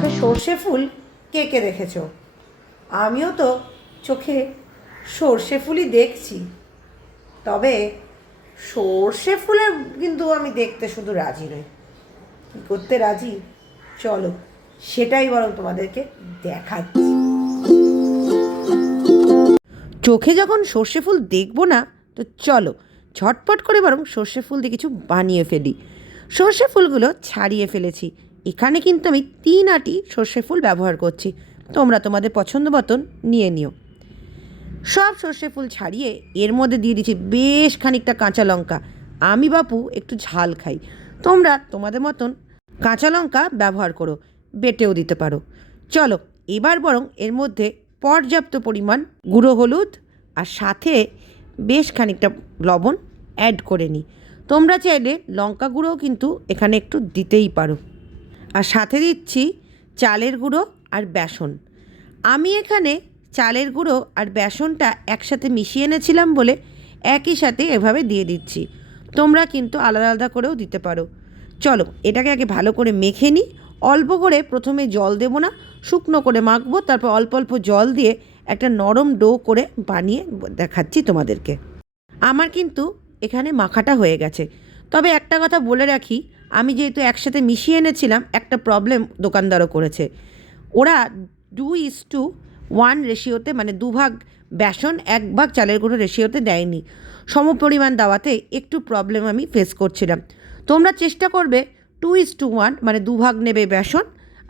চোখে সর্ষে ফুল কে কে দেখেছো? আমিও তো চোখে সর্ষে ফুলই দেখছি, তবে সর্ষে ফুলের কিন্তু আমি দেখতে শুধু রাজি নই। কী করতে রাজি, চলো সেটাই বরং তোমাদেরকে দেখাচ্ছি। চোখে যখন সর্ষে ফুল দেখবো না, তো চলো ঝটপট করে বরং সর্ষে ফুল দিয়ে কিছু বানিয়ে ফেলি। সর্ষে ফুলগুলো ছাড়িয়ে ফেলেছি। এখানে কিন্তু আমি 3 আঁটি সর্ষে ফুল ব্যবহার করছি, তোমরা তোমাদের পছন্দ মতন নিয়ে নিও। সব সর্ষে ফুল ছাড়িয়ে এর মধ্যে দিয়ে দিচ্ছি বেশ খানিকটা কাঁচা লঙ্কা। আমি বাপু একটু ঝাল খাই, তোমরা তোমাদের মতন কাঁচা লঙ্কা ব্যবহার করো, বেটেও দিতে পারো। চলো এবার বরং এর মধ্যে পর্যাপ্ত পরিমাণ গুঁড়ো হলুদ আর সাথে বেশ খানিকটা লবণ অ্যাড করে নিই। তোমরা চাইলে লঙ্কা গুঁড়োও কিন্তু এখানে একটু দিতেই পারো। আর সাথে দিচ্ছি চালের গুঁড়ো আর বেসন। আমি এখানে চালের গুঁড়ো আর বেসনটা একসাথে মিশিয়ে এনেছিলাম বলে একই সাথে এভাবে দিয়ে দিচ্ছি। তোমরা কিন্তু আলাদা আলাদা করেও দিতে পারো। চলো এটাকে আগে ভালো করে মেখে নিই। অল্প করে প্রথমে জল দেবো না, শুকনো করে মাখবো, তারপর অল্প অল্প জল দিয়ে একটা নরম ডো করে বানিয়ে দেখাচ্ছি তোমাদেরকে। আমার কিন্তু এখানে মাখাটা হয়ে গেছে। তবে একটা কথা বলে রাখি, আমি যেহেতু একসাথে মিশিয়ে এনেছিলাম, একটা প্রবলেম দোকানদারও করেছে। ওরা 2:1 রেশিওতে, মানে 2 ভাগ বেসন 1 ভাগ চালের গুঁড়ো রেশিওতে দেয়নি। সমপরিমাণ দেওয়াতে একটু প্রবলেম আমি ফেস করছিলাম। তোমরা চেষ্টা করবে 2:1, মানে 2 ভাগ নেবে বেসন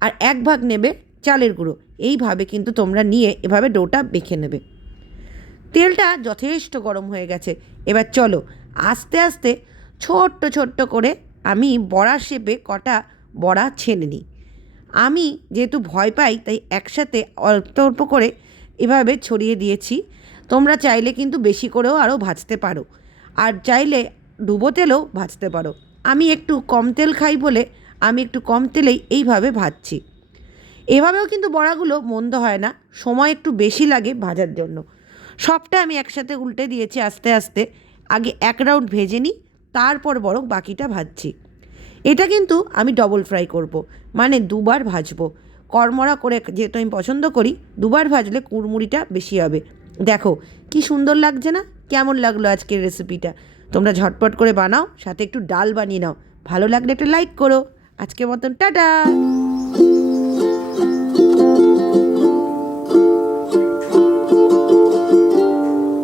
আর 1 ভাগ নেবে চালের গুঁড়ো। এইভাবে কিন্তু তোমরা নিয়ে এভাবে ডোটা মেখে নেবে। তেলটা যথেষ্ট গরম হয়ে গেছে। এবার চলো আস্তে আস্তে ছোট্ট ছোট্ট করে আমি বড়া শেপে কটা বড়া ছেনে নিই। আমি যেহেতু ভয় পাই তাই একসাথে অল্প অল্প করে এভাবে ছড়িয়ে দিয়েছি। তোমরা চাইলে কিন্তু বেশি করেও আরও ভাজতে পারো, আর চাইলে ডুবো তেলেও ভাজতে পারো। আমি একটু কম তেল খাই বলে আমি একটু কম তেলেই এইভাবে ভাজছি। এভাবেও কিন্তু বড়াগুলো মন্দ হয় না, সময় একটু বেশি লাগে ভাজার জন্য। সবটা আমি একসাথে উল্টে দিয়েছি আস্তে আস্তে। আগে 1 রাউন্ড ভেজে নিই, তারপর বরং বাকিটা ভাজছি। এটা কিন্তু আমি ডবল ফ্রাই করব, মানে 2বার ভাজবো। কড়মড়া করে যেহেতু আমি পছন্দ করি, 2বার ভাজলে কুড়মুড়িটা বেশি হবে। দেখো কি সুন্দর লাগছে না? কেমন লাগলো আজকের রেসিপিটা? তোমরা ঝটপট করে বানাও, সাথে একটু ডাল বানিয়ে নাও। ভালো লাগলে একটা লাইক করো। আজকের মতন টাটা।